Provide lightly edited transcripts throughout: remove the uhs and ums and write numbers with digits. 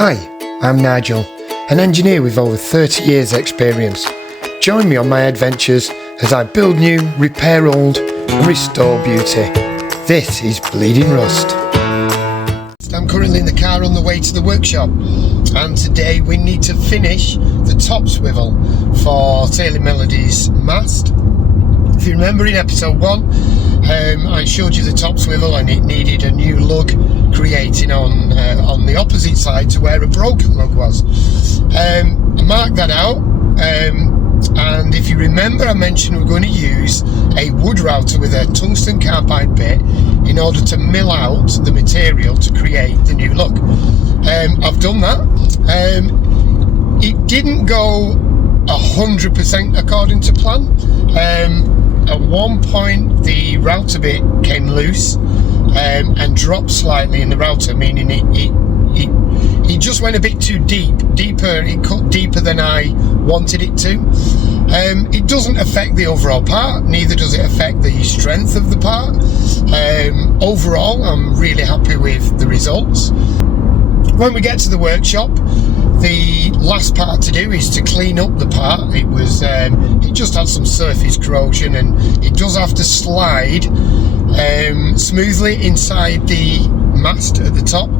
Hi, I'm Nigel, an engineer with over 30 years experience. Join me on my adventures as I build new, repair old and restore beauty. This is Bleeding Rust. I'm currently in the car on the way to the workshop, and today we need to finish the top swivel for Sailing Melody's mast. If you remember in episode 1, I showed you the top swivel and it needed a new lug creating on the opposite side to where a broken lug was. I marked that out, and if you remember, I mentioned we're going to use a wood router with a tungsten carbide bit in order to mill out the material to create the new lug. I've done that. It didn't go 100% according to plan. At one point the router bit came loose and dropped slightly in the router, meaning it just went a bit too deeper. It cut deeper than I wanted it to. It doesn't affect the overall part, neither does it affect the strength of the part. Overall, I'm really happy with the results. When we get to the workshop, the last part to do is to clean up the part. It just had some surface corrosion, and it does have to slide smoothly inside the mast at the top.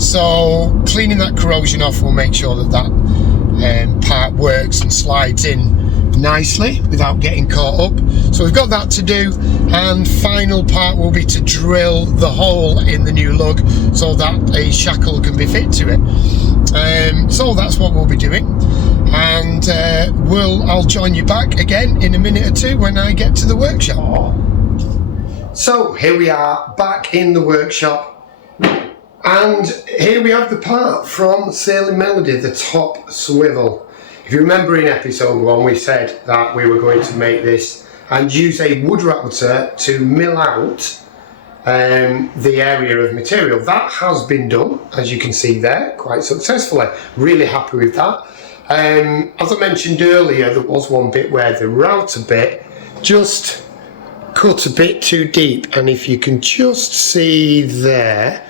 So cleaning that corrosion off will make sure that part works and slides in nicely without getting caught up. So we've got that to do, and final part will be to drill the hole in the new lug so that a shackle can be fit to it. So that's what we'll be doing, and I'll join you back again in a minute or two when I get to the workshop. So here we are back in the workshop, and here we have the part from Sailing Melody, the top swivel. If you remember in episode 1, we said that we were going to make this and use a wood router to mill out the area of material. That has been done, as you can see there, quite successfully. Really happy with that. As I mentioned earlier, there was one bit where the router bit just cut a bit too deep, and if you can just see there,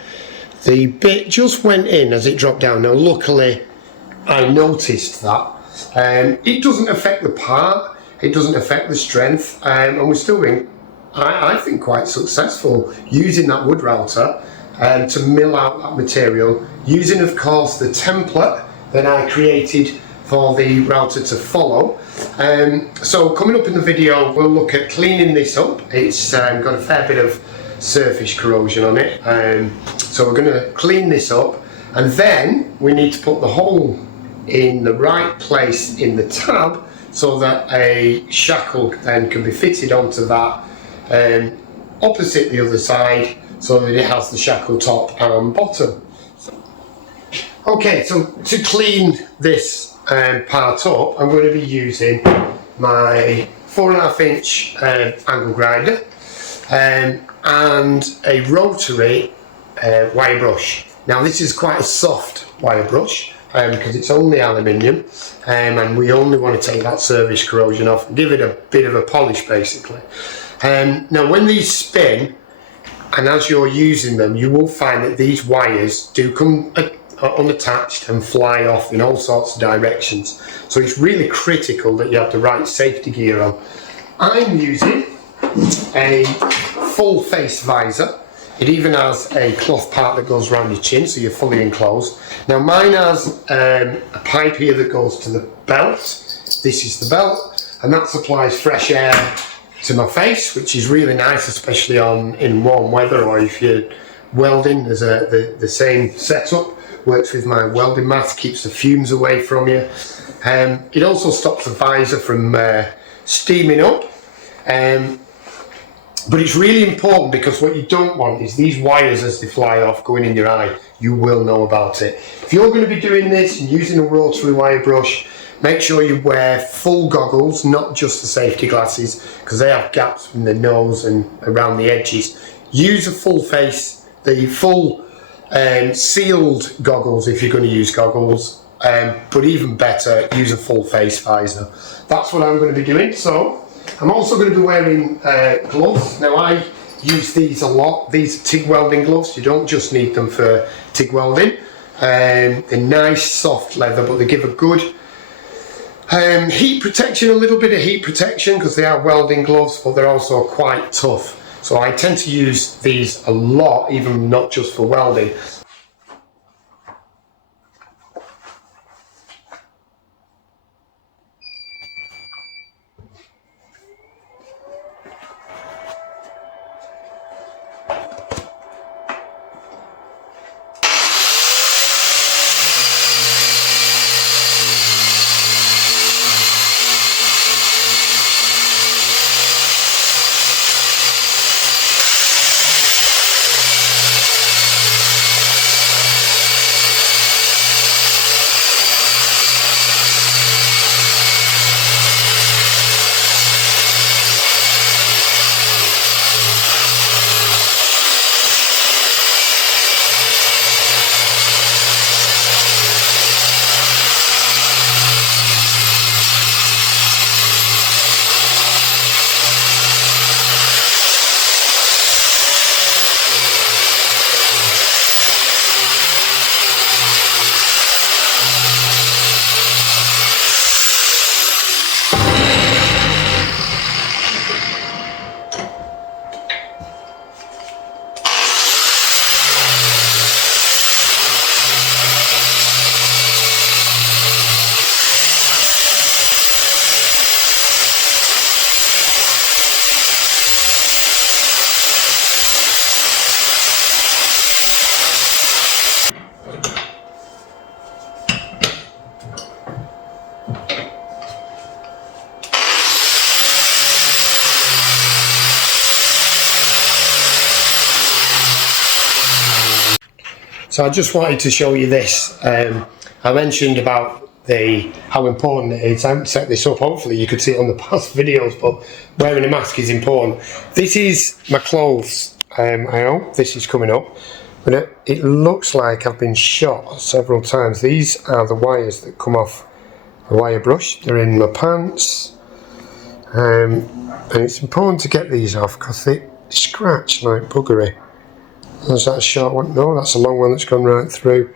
the bit just went in as it dropped down. Now luckily I noticed that. It doesn't affect the part, it doesn't affect the strength, and we're still being, I think, quite successful using that wood router to mill out that material, using of course the template that I created for the router to follow. So coming up in the video, we'll look at cleaning this up. It's got a fair bit of surface corrosion on it, so we're going to clean this up, and then we need to put the hole in the right place in the tab so that a shackle then can be fitted onto that opposite the other side, so that it has the shackle top and bottom. Okay, so to clean this part up, I'm going to be using my 4.5 inch angle grinder and a rotary wire brush. Now this is quite a soft wire brush because it's only aluminium, and we only want to take that surface corrosion off and give it a bit of a polish basically. Now when these spin, and as you're using them, you will find that these wires do come unattached and fly off in all sorts of directions. So it's really critical that you have the right safety gear on. I'm using a full face visor. It even has a cloth part that goes around your chin, so you're fully enclosed. Now mine has a pipe here that goes to the belt. This is the belt, and that supplies fresh air to my face, which is really nice, especially in warm weather, or if you're welding. There's the same setup, works with my welding mat, keeps the fumes away from you. It also stops the visor from steaming up. But it's really important, because what you don't want is these wires, as they fly off, going in your eye. You will know about it. If you're going to be doing this and using a rotary wire brush, make sure you wear full goggles, not just the safety glasses, because they have gaps in the nose and around the edges. Use a full face, the full sealed goggles if you're going to use goggles, but even better, use a full face visor. That's what I'm going to be doing. So I'm also going to be wearing gloves. Now I use these a lot. These are TIG welding gloves. You don't just need them for TIG welding. They're nice soft leather, but they give a good heat protection, a little bit of heat protection because they are welding gloves, but they're also quite tough. So I tend to use these a lot, even not just for welding. So I just wanted to show you this. I mentioned about how important it is. I haven't set this up, hopefully you could see it on the past videos, but wearing a mask is important. This is my clothes. I hope this is coming up, but it looks like I've been shot several times. These are the wires that come off the wire brush. They're in my pants, and it's important to get these off because they scratch like buggery. Is that a short one? No, that's a long one that's gone right through.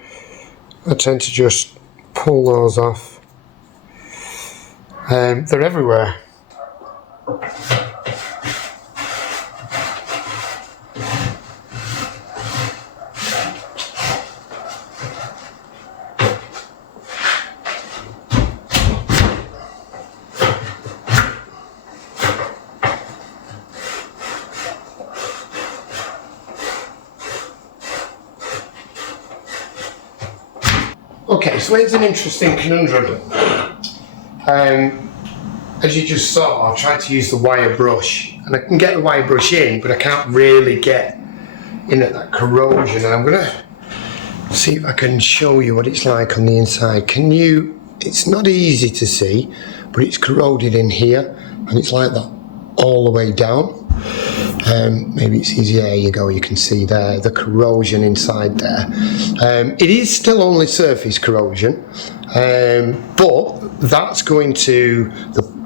I tend to just pull those off. They're everywhere. Okay, so here's an interesting conundrum. As you just saw, I tried to use the wire brush, and I can get the wire brush in, but I can't really get in at that corrosion. And I'm gonna see if I can show you what it's like on the inside. It's not easy to see, but it's corroded in here, and it's like that all the way down. Maybe it's easier. There you go, you can see there the corrosion inside there. It is still only surface corrosion, but that's going to,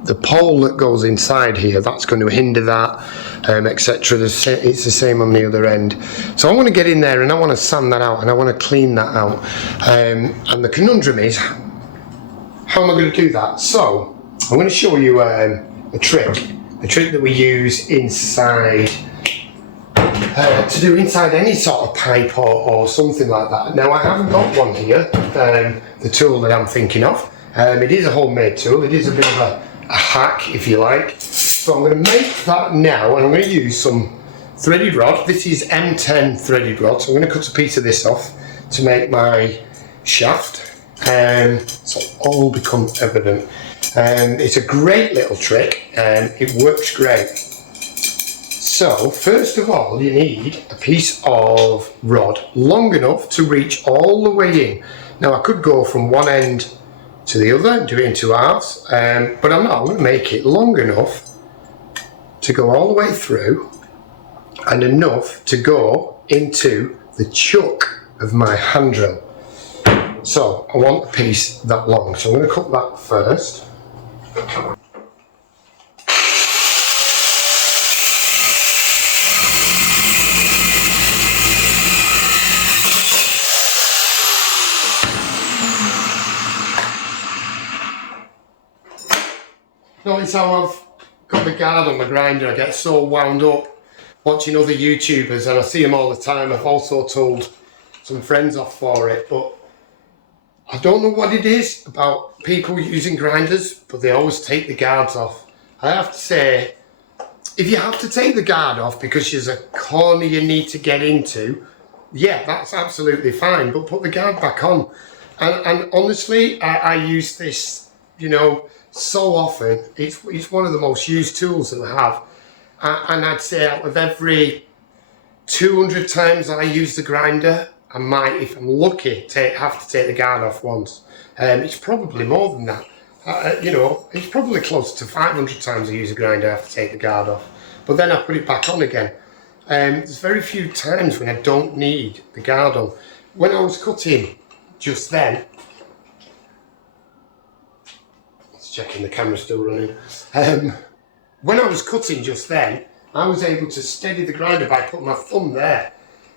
the pole that goes inside here, that's going to hinder that, etc. It's the same on the other end. So I want to get in there and I want to sand that out and I want to clean that out. And the conundrum is, how am I going to do that? So I'm going to show you a trick that we use inside, to do inside any sort of pipe or something like that. Now I haven't got one here, the tool that I'm thinking of. It is a homemade tool, it is a bit of a hack if you like. So I'm going to make that now and I'm going to use some threaded rod. This is M10 threaded rod, so I'm going to cut a piece of this off to make my shaft, so all will become evident. It's a great little trick and it works great. So first of all you need a piece of rod long enough to reach all the way in. Now I could go from one end to the other and do it into halves, but I'm not. I'm going to make it long enough to go all the way through and enough to go into the chuck of my hand drill. So I want a piece that long, so I'm going to cut that first. Notice how I've got the guard on my grinder. I get so wound up watching other YouTubers, and I see them all the time. I've also told some friends off for it, but I don't know what it is about people using grinders, but they always take the guards off. I have to say, if you have to take the guard off because there's a corner you need to get into, yeah, that's absolutely fine, but put the guard back on. And honestly, I use this, you know, so often. It's one of the most used tools that I have. And I'd say out of every 200 times I use the grinder, I might, if I'm lucky, have to take the guard off once. It's probably more than that. You know, it's probably close to 500 times I use a grinder, I have to take the guard off. But then I put it back on again. There's very few times when I don't need the guard on. When I was cutting just then, just checking the camera's still running. When I was cutting just then, I was able to steady the grinder by putting my thumb there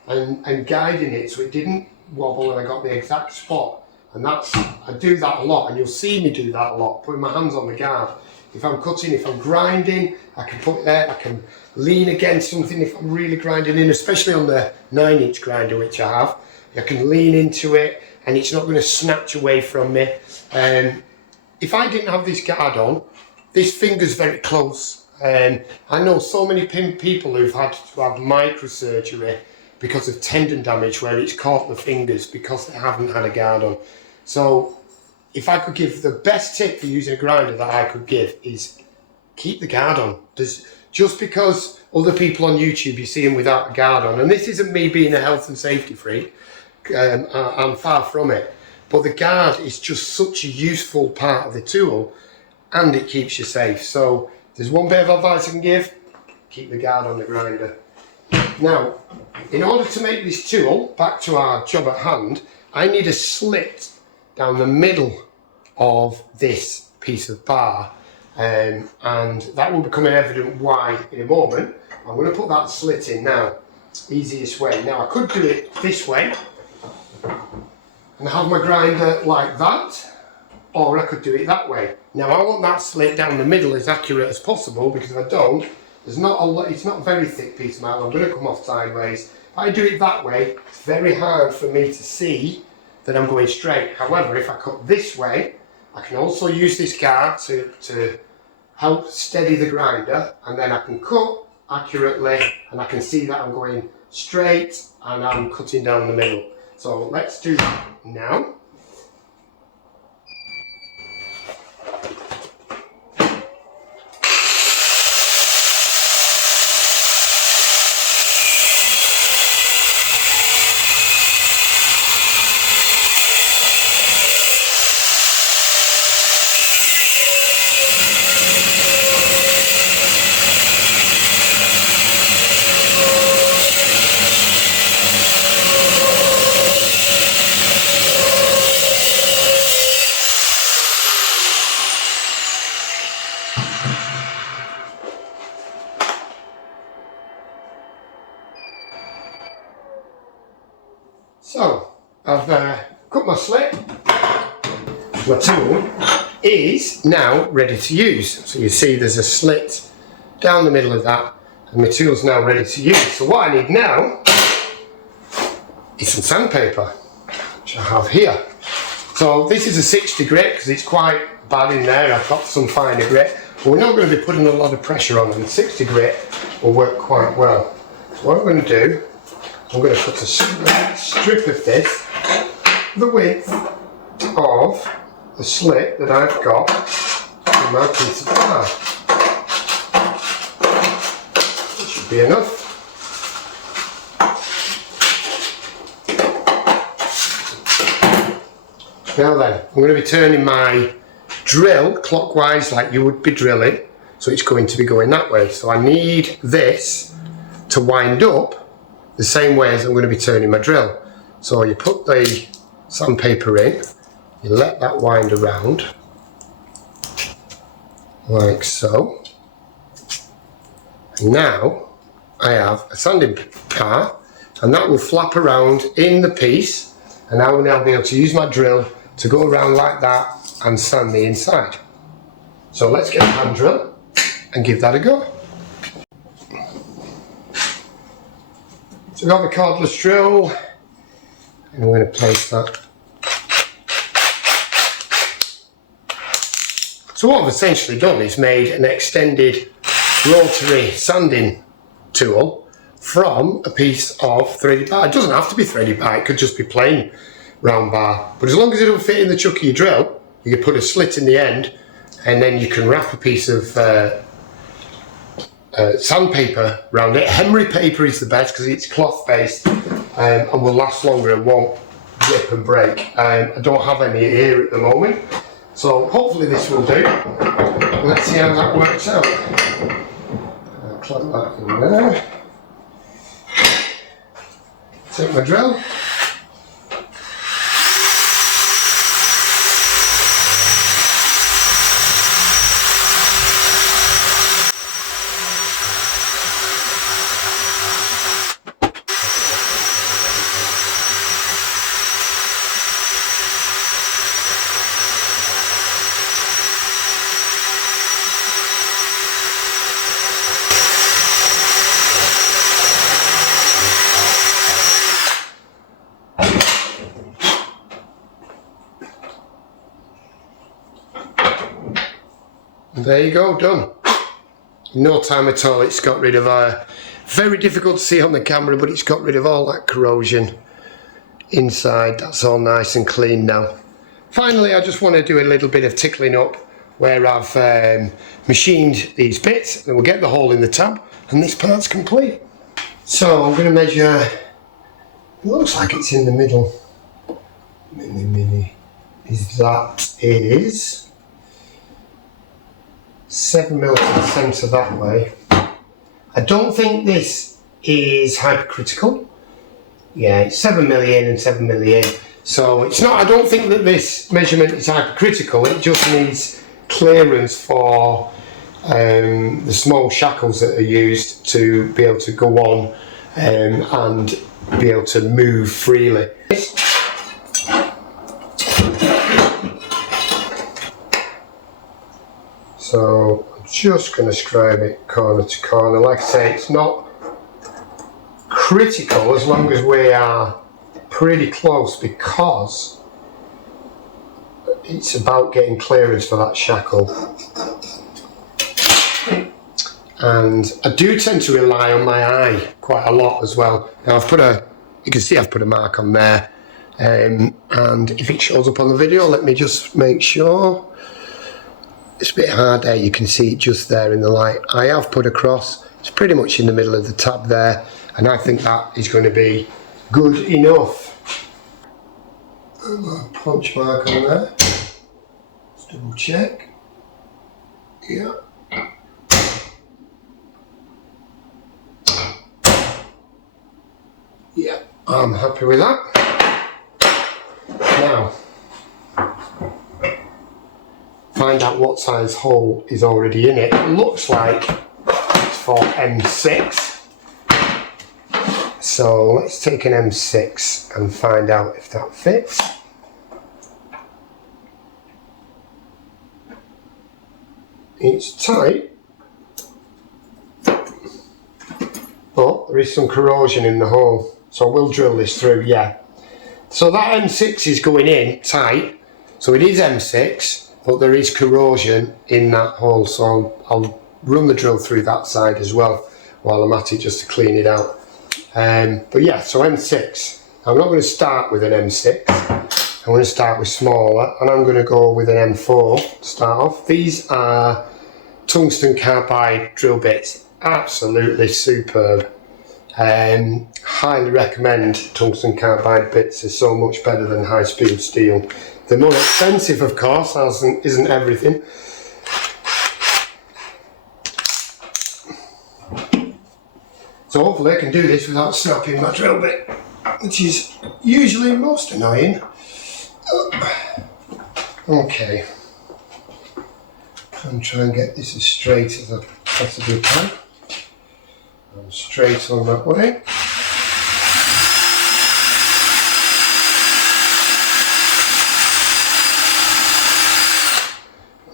and guiding it so it didn't wobble and I got the exact spot. And I do that a lot, and you'll see me do that a lot, putting my hands on the guard. If I'm cutting, if I'm grinding, I can put it there, I can lean against something if I'm really grinding in, especially on the 9-inch grinder, which I have. I can lean into it and it's not going to snatch away from me. If I didn't have this guard on, this finger's very close. I know so many people who've had to have microsurgery because of tendon damage where it's caught the fingers because they haven't had a guard on. So if I could give the best tip for using a grinder that I could give is keep the guard on. Just because other people on YouTube, you see them without a guard on, and this isn't me being a health and safety freak, I'm far from it, but the guard is just such a useful part of the tool and it keeps you safe. So there's one bit of advice I can give: keep the guard on the grinder. Now, in order to make this tool, back to our job at hand, I need a slit down the middle of this piece of bar, and that will become evident why in a moment. I'm going to put that slit in now. Easiest way. Now I could do it this way and have my grinder like that, or I could do it that way. Now I want that slit down the middle as accurate as possible, because if I don't, it's not a very thick piece of metal, I'm going to come off sideways. If I do it that way, it's very hard for me to see that I'm going straight. However, if I cut this way, I can also use this guard to help steady the grinder, and then I can cut accurately and I can see that I'm going straight and I'm cutting down the middle. So let's do that now. So, I've cut my slit. My tool is now ready to use. So you see there's a slit down the middle of that, and my tool's now ready to use. So what I need now is some sandpaper, which I have here. So this is a 60 grit because it's quite bad in there. I've got some finer grit, but we're not going to be putting a lot of pressure on, and 60 grit will work quite well. So what I'm going to do, I'm going to cut a strip of this, the width of the slit that I've got in my piece of bar. That should be enough. Now then, I'm going to be turning my drill clockwise like you would be drilling, so it's going to be going that way. So I need this to wind up the same way as I'm going to be turning my drill. So you put the sandpaper in, you let that wind around like so, and now I have a sanding bar, and that will flap around in the piece, and I will now be able to use my drill to go around like that and sand the inside. So let's get a hand drill and give that a go. So I've got my cordless drill and I'm going to place that. So what I've essentially done is made an extended rotary sanding tool from a piece of threaded bar. It doesn't have to be threaded bar, it could just be plain round bar. But as long as it will fit in the chuck of your drill, you can put a slit in the end and then you can wrap a piece of sandpaper around it. Emery paper is the best because it's cloth based and will last longer and won't rip and break. I don't have any here at the moment, so hopefully this will do. Let's see how that works out. I'll plug that in there. Take my drill. There you go, done. No time at all, it's got rid of very difficult to see on the camera, but it's got rid of all that corrosion inside. That's all nice and clean now. Finally, I just want to do a little bit of tickling up where I've machined these bits, and we'll get the hole in the tab and this part's complete. So I'm going to measure, it looks like it's in the middle. That is 7 mil to the centre that way. I don't think this is hypercritical. Yeah, it's 7 million and 7 million. So it's not, I don't think that this measurement is hypercritical, it just needs clearance for the small shackles that are used to be able to go on and be able to move freely. So I'm just going to scribe it corner to corner. Like I say, it's not critical as long as we are pretty close, because it's about getting clearance for that shackle. And I do tend to rely on my eye quite a lot as well. Now you can see I've put a mark on there, and if it shows up on the video, let me just make sure. It's a bit hard there, you can see it just there in the light. I have put a cross, it's pretty much in the middle of the tab there, and I think that is going to be good enough. A punch mark on there. Let's double check. Yeah. Yeah, I'm happy with that. Now, find out what size hole is already in it. It looks like it's for M6. So let's take an M6 and find out if that fits. It's tight, but there is some corrosion in the hole, so we'll drill this through, yeah. So that M6 is going in tight, so it is M6, but there is corrosion in that hole, so I'll run the drill through that side as well while I'm at it, just to clean it out. But yeah, so M6. I'm not going to start with an M6. I'm going to start with smaller, and I'm going to go with an M4 to start off. These are tungsten carbide drill bits, absolutely superb. Highly recommend tungsten carbide bits. They're so much better than high speed steel. They're more expensive, of course, as isn't everything. So hopefully I can do this without snapping my drill bit, which is usually most annoying. Okay. I'm trying to get this as straight as I possibly can. I'm straight on that way.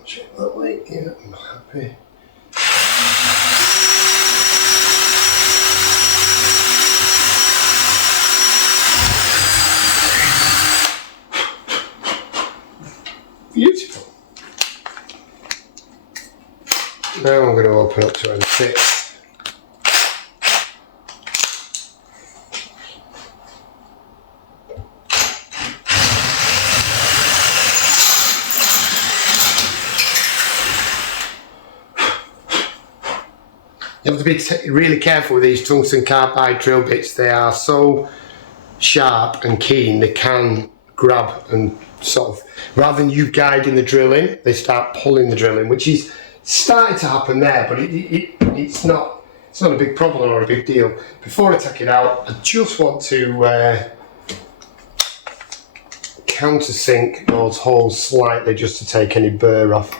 Check that way, yeah. Yeah, I'm happy. Beautiful. Now I'm going to open up to M6. You have to be really careful with these tungsten carbide drill bits. They are so sharp and keen, they can grab and sort of, rather than you guiding the drill in, they start pulling the drill in, which is starting to happen there, but it's not a big problem or a big deal. Before I take it out, I just want to countersink those holes slightly just to take any burr off.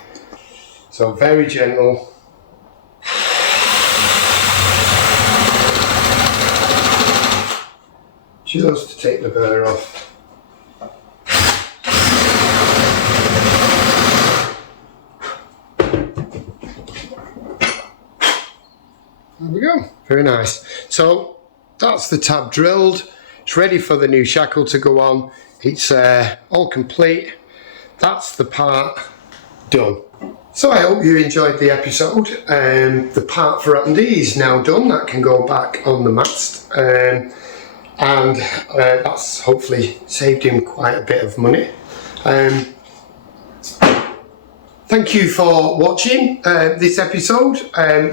So very gentle. Just to take the burr off. There we go, very nice. So that's the tab drilled. It's ready for the new shackle to go on. It's all complete. That's the part done. So I hope you enjoyed the episode. The part for Andy is now done. That can go back on the mast. And that's hopefully saved him quite a bit of money. Thank you for watching this episode.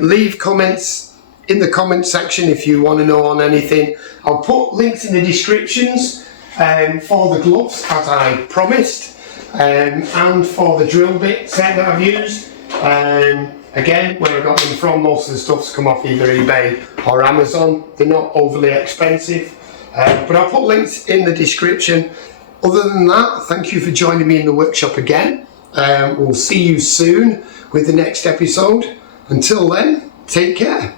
Leave comments in the comment section if you want to know on anything. I'll put links in the descriptions for the gloves as I promised, and for the drill bit set that I've used. Again, where I got them from, most of the stuff's come off either eBay or Amazon. They're not overly expensive. But I'll put links in the description. Other than that, thank you for joining me in the workshop again. We'll see you soon with the next episode. Until then, take care.